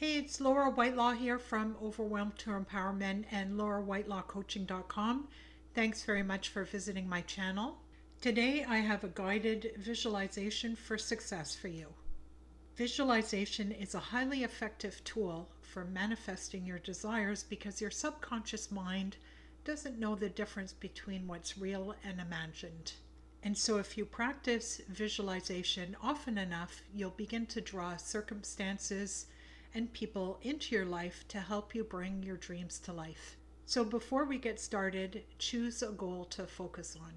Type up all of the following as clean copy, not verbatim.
Hey, it's Laura Whitelaw here from Overwhelmed to Empowerment and laurawhitelawcoaching.com. Thanks very much for visiting my channel. Today I have a guided visualization for success for you. Visualization is a highly effective tool for manifesting your desires because your subconscious mind doesn't know the difference between what's real and imagined. And so if you practice visualization often enough, you'll begin to draw circumstances and people into your life to help you bring your dreams to life. So before we get started, choose a goal to focus on.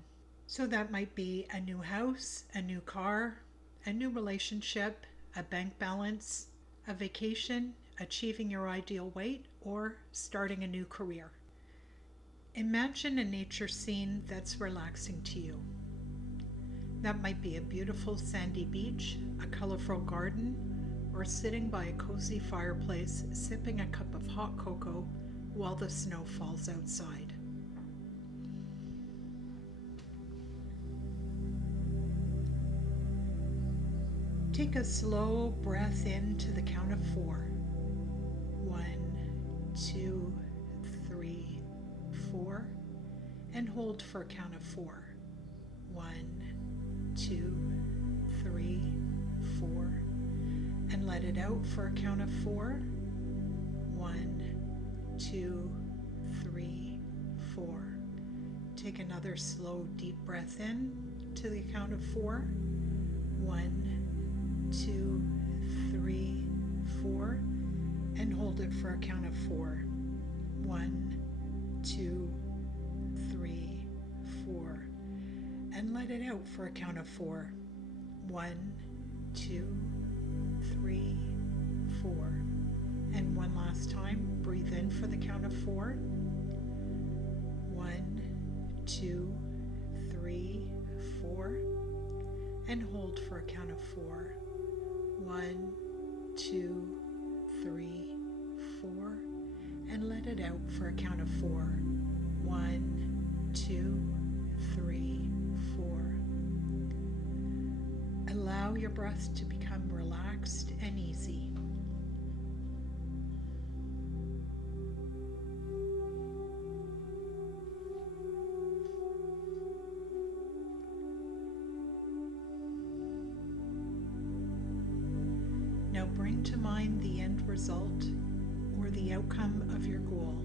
So that might be a new house, a new car, a new relationship, a bank balance, a vacation, achieving your ideal weight, or starting a new career. Imagine a nature scene that's relaxing to you. That might be a beautiful sandy beach, a colorful garden, or sitting by a cozy fireplace sipping a cup of hot cocoa while the snow falls outside. Take a slow breath in to the count of 4. 1, 2, 3, 4, and hold for a count of 4. 1, 2, 3, 4, and let it out for a count of 4. 1, 2, 3, 4. Take another slow, deep breath in to the count of 4. 1, 2, 3, 4, and hold it for a count of 4. 1, 2, 3, 4, and let it out for a count of 4. 1, 2, 3, 4. And one last time, breathe in for the count of 4. 1, 2, 3, 4. And hold for a count of 4. 1, 2, 3, 4. And let it out for a count of 4. 1, 2, 3, 4. Allow your breath to become relaxed and easy. Now bring to mind the end result or the outcome of your goal.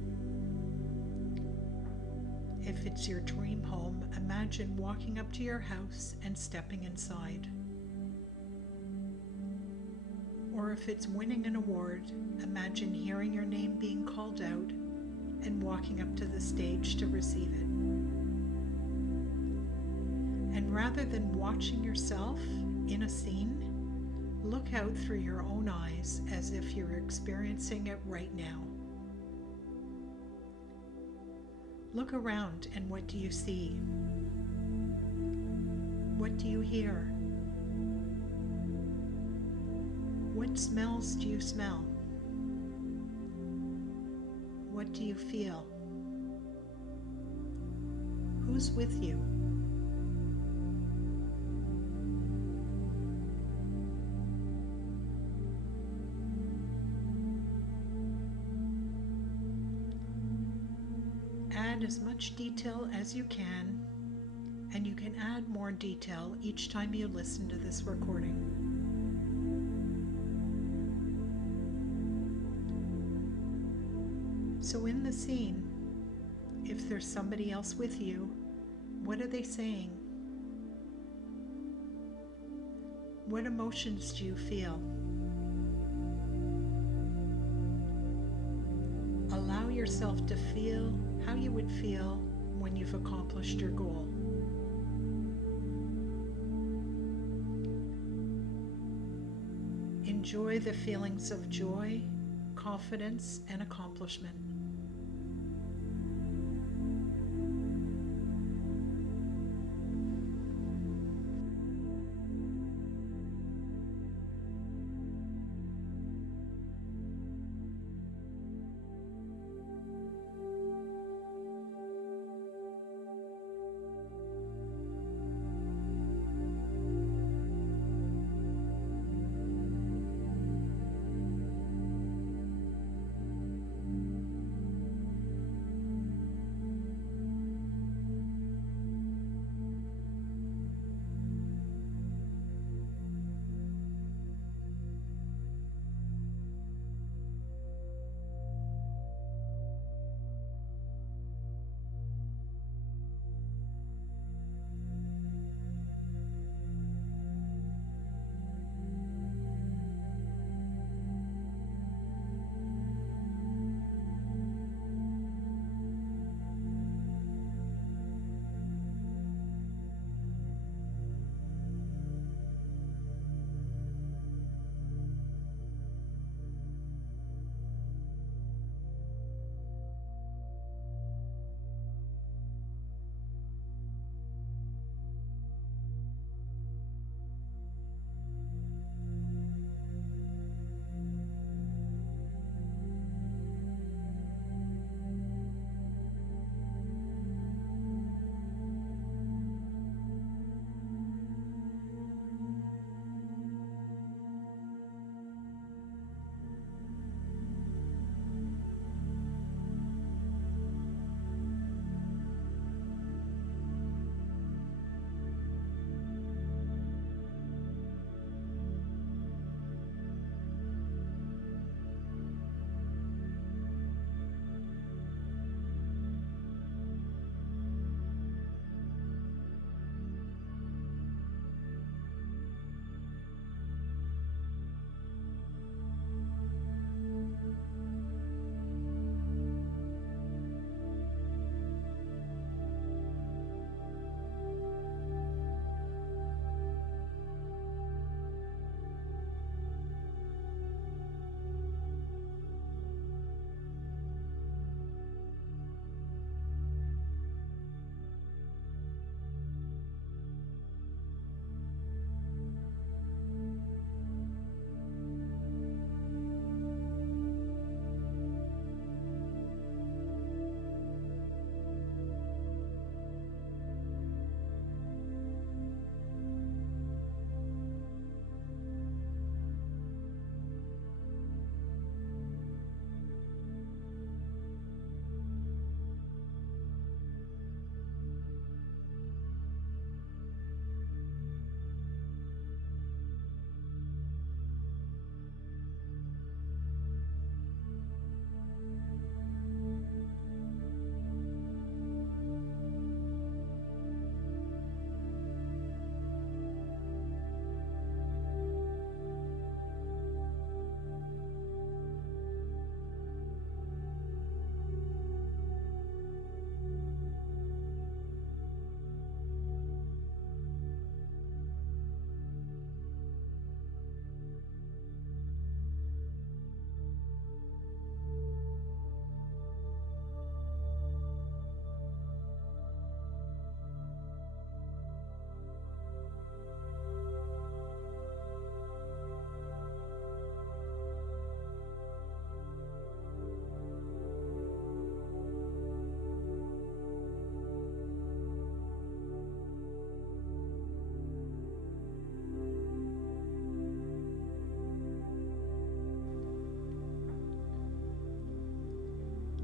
If it's your dream home, imagine walking up to your house and stepping inside. Or if it's winning an award, imagine hearing your name being called out and walking up to the stage to receive it. And rather than watching yourself in a scene, look out through your own eyes as if you're experiencing it right now. Look around and what do you see? What do you hear? What smells do you smell? What do you feel? Who's with you? Add as much detail as you can, and you can add more detail each time you listen to this recording. So in the scene, if there's somebody else with you, what are they saying? What emotions do you feel? Allow yourself to feel how you would feel when you've accomplished your goal. Enjoy the feelings of joy, confidence, and accomplishment.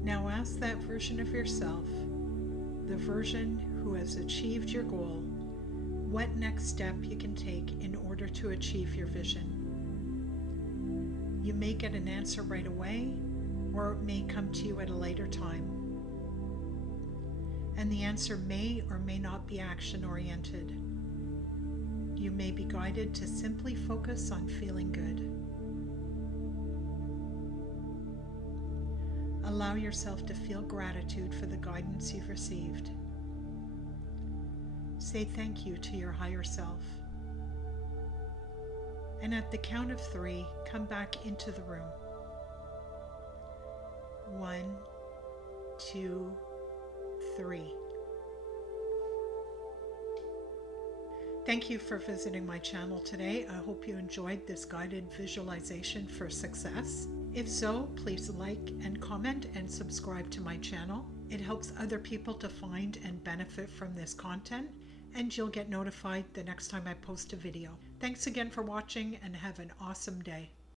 Now ask that version of yourself, the version who has achieved your goal, what next step you can take in order to achieve your vision. You may get an answer right away, or it may come to you at a later time. And the answer may or may not be action-oriented. You may be guided to simply focus on feeling good. Allow yourself to feel gratitude for the guidance you've received. Say thank you to your higher self. And at the count of 3, come back into the room. 1, 2, 3. Thank you for visiting my channel today. I hope you enjoyed this guided visualization for success. If so, please like and comment and subscribe to my channel. It helps other people to find and benefit from this content, and you'll get notified the next time I post a video. Thanks again for watching and have an awesome day.